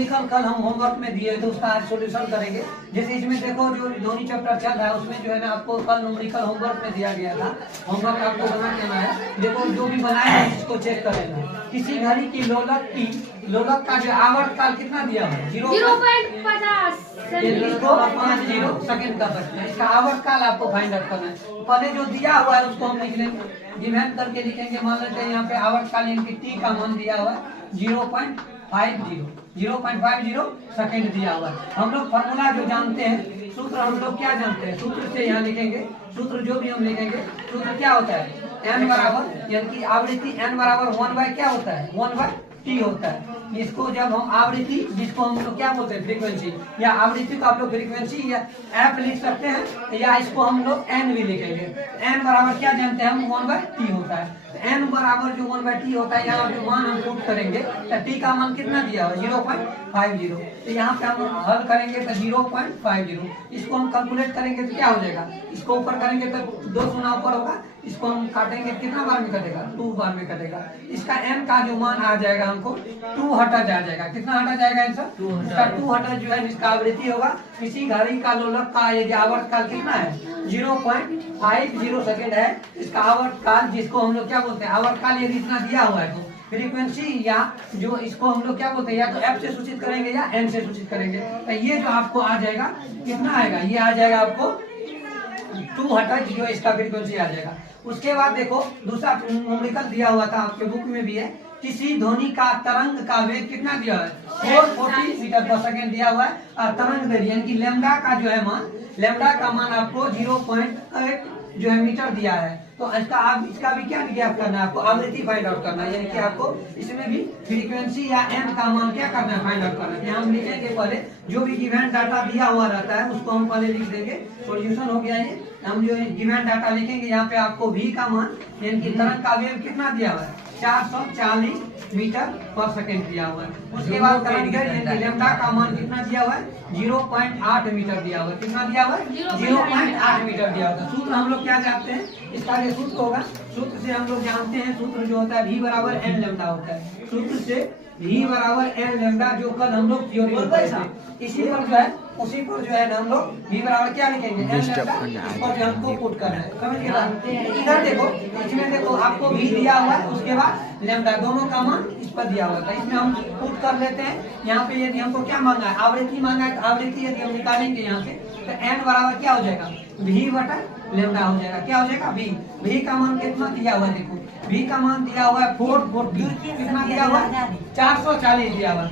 Numerical कल हम homework में दिए तो उसका आज सॉल्यूशन करेंगे। जैसे इसमें देखो जो धोनी चैप्टर चल रहा है उसमें जो है ना आपको कल न्यूमेरिकल होमवर्क में दिया गया था। होमवर्क आपको बना के आना है। देखो जो भी बनाया है इसको चेक करेंगे। किसी घड़ी की लोलक का जो आवर्तकाल कितना दिया है 0.50 इसको 50 सेकंड का सकते हैं। इसका आवर्तकाल आपको फाइंड आउट करना है। पहले जो दिया हुआ है उसको हम लिख लेंगे, डिवाइड करके लिखेंगे। मान लेते हैं यहाँ पे आवर्तकाल इनकी टी का मान दिया हुआ है 0.50 सेकंड दिया हुआ है। हम लोग फॉर्मूला जो जानते हैं, सूत्र हम लोग क्या जानते हैं, सूत्र से यहाँ लिखेंगे। सूत्र जो भी हम लिखेंगे, सूत्र क्या होता है n बराबर, यानी कि आवृत्ति n बराबर 1 क्या होता है 1/t होता है। इसको जब हम आवृत्ति, जिसको हम लोग क्या बोलते हैं फ्रीक्वेंसी, या आवृत्ति को आप लोग फ्रीक्वेंसी या एफ लिख सकते हैं, या इसको हम लोग n भी लिखेंगे। n बराबर क्या जानते हैं हम 1/t होता है। n बराबर जो 1/t होता है, यहाँ जो मान हम पुट करेंगे तो t का मान कितना दिया हुआ 0.50। तो यहाँ पे हम हल करेंगे तो 0.50। इसको हम कैलकुलेट करेंगे तो क्या हो जाएगा, इसको ऊपर करेंगे तो 2 गुना ऊपर होगा, इसको हम काटेंगे कितना बार में कटेगा 2 बार में कटेगा। इसका n का जो मान आ जाएगा हमको 2 हटा जाएगा। कितना हटा जाएगा आंसर, इसका 2 हटा जो है इसका आवृत्ति होगा। किसी घड़ी का लोलक का यदि आवर्तकाल कितना है 0.50 सेकंड है। इसका आवर्तकाल, जिसको हम लोग क्या बोलते हैं आवर्तकाल, यदि इतना दिया हुआ है तो फ्रीक्वेंसी या जो इसको हम लोग क्या बोलते हैं, या तो एफ से सूचित करेंगे या एन से सूचित करेंगे। तो ये जो आपको आ जाएगा कितना आएगा, ये आ जाएगा आपको 2 हटा जो इसका फ्रीक्वेंसी आ जाएगा। उसके बाद देखो दूसरा न्यूमेरिकल दिया हुआ था आपके बुक में भी है। किसी ध्वनि का तरंग का वेग कितना दिया हुआ है 440 मीटर पर सेकेंड दिया हुआ है। और तरंग दैर्ध्य यानी कि लैम्डा का जो है मान, लैम्डा का मान आपको 0.8 जो है मीटर दिया है। तो इसका भी क्या ज्ञात करना है आपको, आवृत्ति फाइंड आउट करना है। यानी कि आपको इसमें भी फ्रीक्वेंसी या एन का मान क्या करना है फाइंड आउट करना है। हम लिखेंगे पहले जो भी गिवन डाटा दिया हुआ रहता है उसको हम पहले लिख देंगे। सॉल्यूशन हो गया ये। हम जो गिवन डाटा लिखेंगे यहाँ पे आपको v का मान यानी कि तरंग का वेग कितना दिया हुआ है 440 मीटर पर सेकेंड दिया हुआ है। उसके बाद तरंग दैर्ध्य लैम्डा का मान कितना दिया हुआ है 0.8 मीटर दिया हुआ है। कितना दिया हुआ है 0.8 मीटर दिया हुआ है। सूत्र हम लोग क्या जानते हैं, इसका जो सूत्र होगा, सूत्र से हम लोग जानते हैं, सूत्र जो होता है v बराबर n लैम्डा होता है। सूत्र से v बराबर n लैम्डा जो कल हम लोग थ्योरी में पढ़े थे, इसी पर जो है उसी पर जो है ना हम लोग v बराबर क्या लिखेंगे n लैम्डा, इस पर जो हमको पुट करना है। समझ गए। इधर देखो, इसमें देखो आपको v दिया हुआ है, उसके बाद लैम्डा, दोनों का मान इस पर दिया हुआ था। इसमें हम पुट कर लेते हैं। यहाँ पे यदि हमको क्या मांगा है आवृत्ति मांगा है, तो आवृत्ति यदि हम निकालेंगे यहाँ से तो n बराबर क्या हो जाएगा v बटा लैम्डा हो जाएगा। क्या हो जाएगा v का मान कितना दिया हुआ है, देखो v का मान दिया हुआ है 440, कितना दिया हुआ है 440 दिया हुआ है।